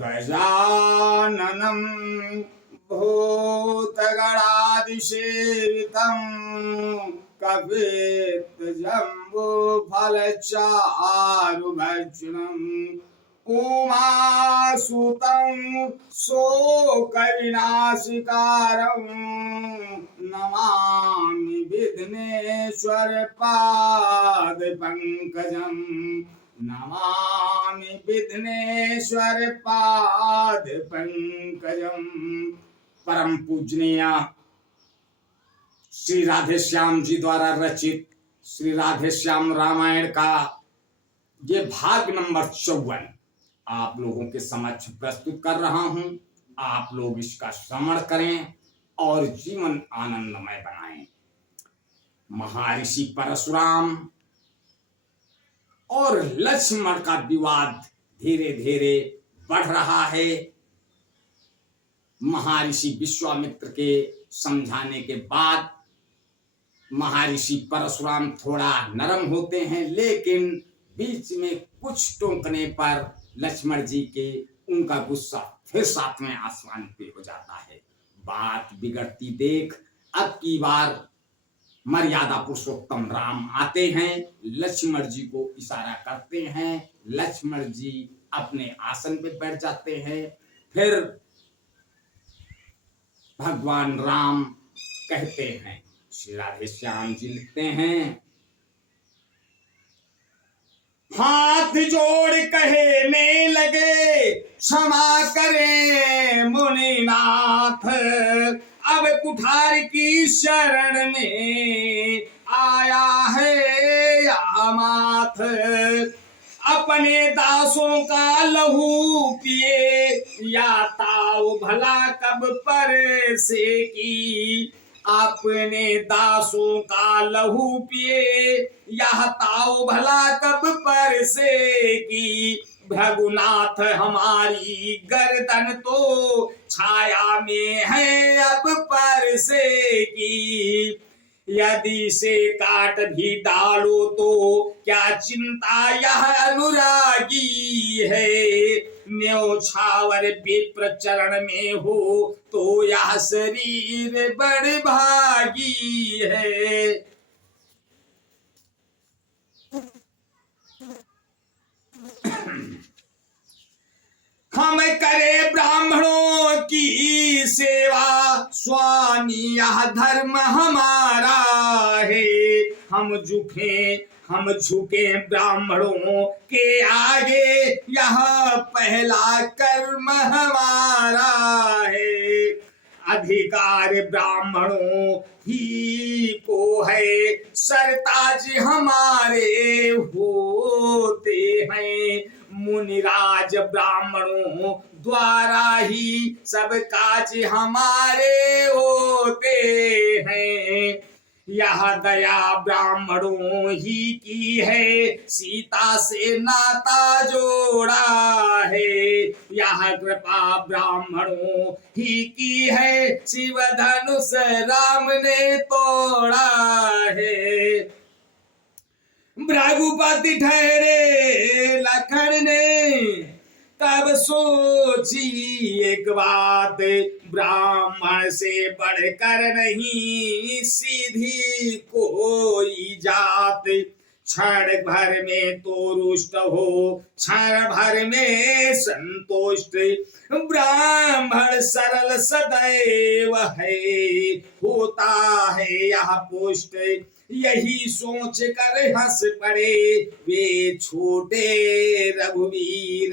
गजाननं भूतगणादिसेवितं कपित्थजम्बूफलचारुभक्षणम् उमासुतं शोकविनाशिकारं नमामि विघ्नेश्वर पादपङ्कजम् नमामि विघ्नेश्वर पाद पंकजम। परम पूजनीय श्री राधेश्याम जी द्वारा रचित श्री राधेश्याम रामायण का ये भाग नंबर 54 आप लोगों के समक्ष प्रस्तुत कर रहा हूं। आप लोग इसका श्रवण करें और जीवन आनंदमय बनाएं। महर्षि परशुराम और लक्ष्मण का विवाद धीरे धीरे बढ़ रहा है। महर्षि विश्वामित्र के समझाने के बाद महर्षि परशुराम थोड़ा नरम होते हैं, लेकिन बीच में कुछ टोकने पर लक्ष्मण जी के उनका गुस्सा फिर सातवें आसमान पे हो जाता है। बात बिगड़ती देख अब की बार मर्यादा पुरुषोत्तम राम आते हैं, लक्ष्मण जी को इशारा करते हैं। लक्ष्मण जी अपने आसन पे बैठ जाते हैं। फिर भगवान राम कहते हैं, श्री राधेश्याम जी लिखते हैं, हाथ जोड़ कहने लगे क्षमा करें मुनिनाथ, अब कुठार की शरण में आया है यामाथ। अपने दासों का लहू पिए या ताऊ भला कब पर से की, अपने दासों का लहू पिए यह ताऊ भला कब पर से की। भृगुनाथ हमारी गर्दन तो छाया में है अब पर से की, यदि से काट भी डालो तो क्या चिंता यह अनुरागी है। न्योछावर विप्र चरण में हो तो यह शरीर बड़ भागी है। हम करे ब्राह्मणों की सेवा स्वामी यह धर्म हमारा है। हम झुके ब्राह्मणों के आगे यह पहला कर्म हमारा है। अधिकार ब्राह्मणों ही को है, सरताज हमारे होते हैं। मुनिराज ब्राह्मणों द्वारा ही सब काज हमारे होते हैं। यह दया ब्राह्मणों ही की है, सीता से नाता जोड़ा है। यह कृपा ब्राह्मणों ही की है, शिव धनुष राम ने तोड़ा है। भृगुपति ठहरे लखन ने तब सोची एक बात, ब्राह्मण से बढ़कर नहीं सीधी कोई जात। क्षण भर में तो रुष्ट हो क्षण भर में संतुष्ट, ब्राह्मण सरल सदैव है होता है यह पुष्ट। यही सोच कर हंस पड़े वे छोटे रघुवीर,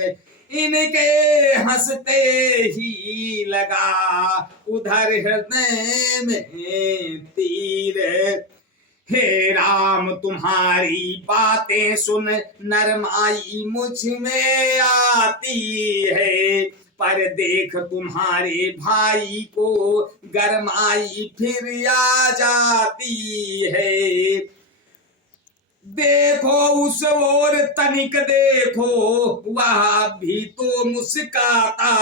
इनके हंसते ही लगा उधर हृदय में तीर। हे राम तुम्हारी बातें सुन नरमाई मुझ में आती है, पर देख तुम्हारे भाई को गरमाई फिर आ जाती है। देखो उस ओर तनिक देखो, वह भी तो मुस्काता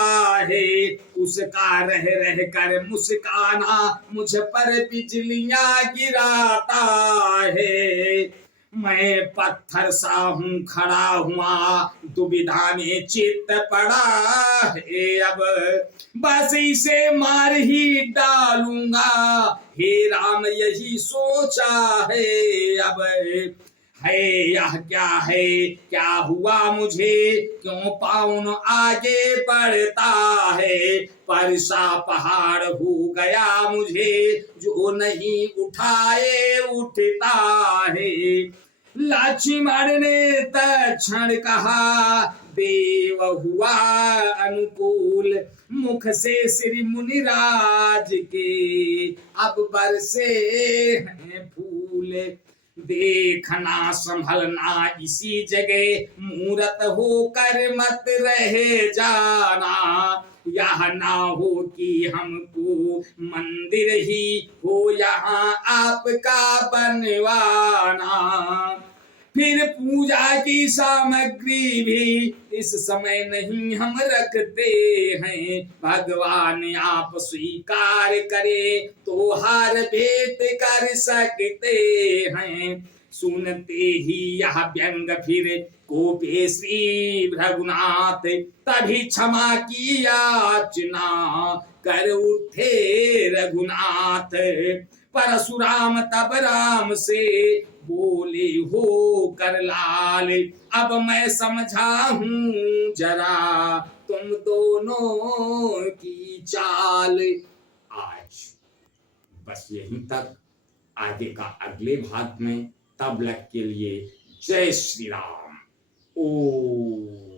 है। उसका रह रह कर मुस्काना मुझ पर बिजलियां गिराता है। मैं पत्थर सा हूँ खड़ा हुआ, दुविधा में चित्त पड़ा है। अब बस इसे मार ही डालूंगा, हे राम यही सोचा है। अब है यह क्या है, क्या हुआ मुझे, क्यों पाउन आगे बढ़ता है। परसा पहाड़ हो गया मुझे, जो नहीं उठाए उठता है। लक्ष्मण ने तत्क्षण कहा, देव हुआ अनुकूल, मुख से श्री मुनिराज के अब बरसे हैं फूल। देखना संभलना इसी जगह, मूरत होकर मत रह जाना। यह ना हो कि हमको मंदिर ही हो यहाँ आपका बनवाना। फिर पूजा की सामग्री भी इस समय नहीं हम रखते हैं। भगवान आप स्वीकार करे तो हार भेंट कर सकते हैं। सुनते ही यह व्यंग फिर कोपे श्री रघुनाथ, तभी क्षमा की याचना कर उठे रघुनाथ। परशुराम तब राम से बोले, हो कर लाल, अब मैं समझा हूं जरा तुम दोनों की चाल। आज बस यहीं तक, आगे का अगले भाग में। तब तक के लिए जय श्री राम। ओ